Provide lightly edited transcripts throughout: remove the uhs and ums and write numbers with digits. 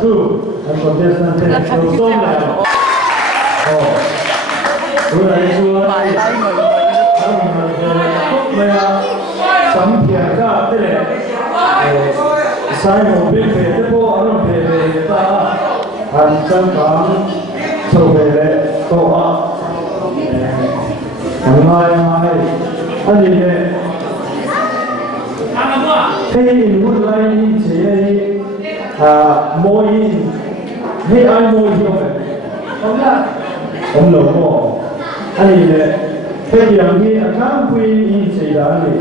two, and contestant ten, so xong là bữa nay xưa bây sắm tiền ra thế này sai một bên về thế bộ anh về ta anh chân cảm sâu về đấy tổ ngày anh đi đấy thế in muốn lại in chế môi in hay ai môi nhiều vậy ông lẩu mò anh đi đấy thế thì anh đi anh quy in chế đó đi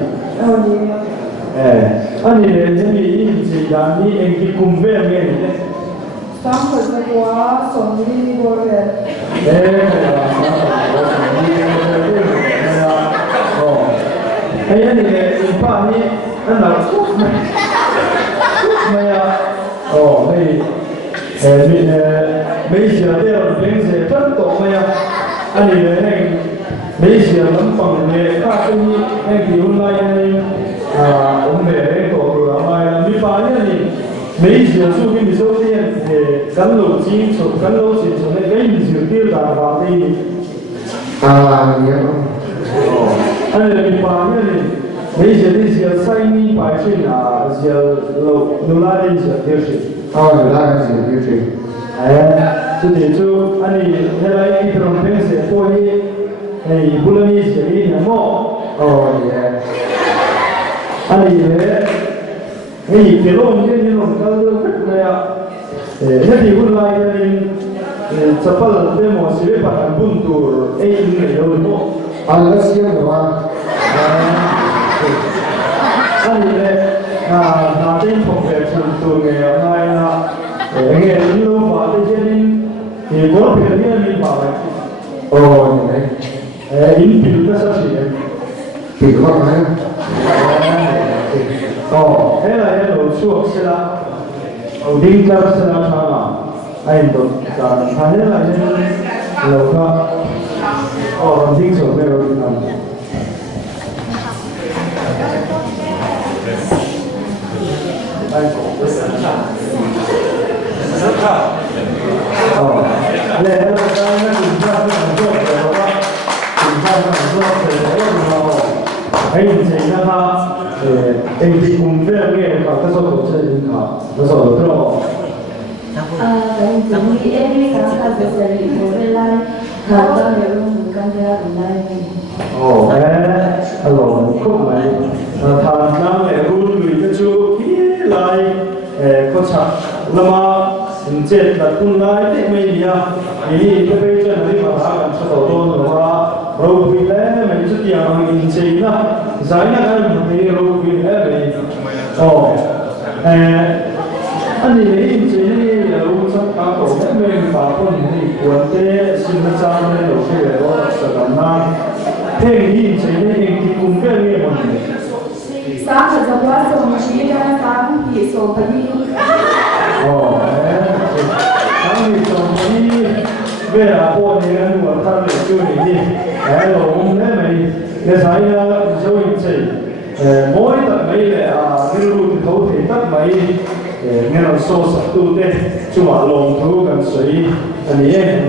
anh đi đấy thế thì in chế đó đi anh đi cùng về nghe đấy sáng hồi giờ quá sống đi vô về hay anh đi đấy in pa ni anh là mày mình mấy giờ đều đến giờ rất tốt mày anh đi đấy này mấy giờ lắm bằng nghề các cái này kiểu này ông mẹ đấy tổ rồi mà đi phá nhá thì mấy giờ su cái số tiền thì cán lô chín số cán lô chín số này cái gì tiêu đã vào đi nhớ anh đi phá nhá thì mấy giờ đi giờ sai ni phải chuyện giờ lô la đi giờ tiêu gì lô la đi giờ tiêu gì cho nên chú anh đi thế này cái trong pensi poi Bolognese ini mo anh đi đấy cái lô như thế nào cái rất là thế thì hôm nay thì chấp nhận để mà xử lý bắt đầu buôn tour ấy như thế nào anh là siêu rồi mà anh đi đấy là trên phòng vệ sinh tour ngày hôm nay là ngày đi đâu vào đây thì có thể đi vào như thế in più cosa si è? Più come? Thế là cái đồ suộc sẽ là đinh ra sẽ là sao mà anh đồ cả thế là cái lẩu đó đinh sổ về rồi thì làm anh cổ với sẵn sàng rất cao lẽ là cái nó tìm ra cái hàng ruột rồi đó anh chị na ha anh đi cùng với nghe cả cái số tổ chức những cả cái số tổ chức thì em đi khám phá về sự kiện của bên lai và cho nhiều luôn can gia của lai hello không phải thằng nam này luôn người cái chú kia lại có chắc là mà chết là cũng lại thế mấy nhà thì cái bây giờ này mà làm cho tổ tôn rồi rồi vì lẽ mình chút tiền bằng in chế na giải na cái mình rồi vì lẽ mình anh đi lấy in chế này là lúc sắp cả tổ cái mình bảo con thì cuốn thế xin ra nên đầu tiên là đó là làm na thế in chế này thì cùng cái này mà sáng hồi giờ quá sống chỉ ra sáng thì sống phải đi sáng thì sống đi về là bọn này anh muốn tham gia chơi này đi rồi hôm nay mày cái sai chơi gì mỗi tập mấy là cái luôn thấu thì tất mấy nghe nói số sắp tu thế chú bảo lòng thú cần suy anh ấy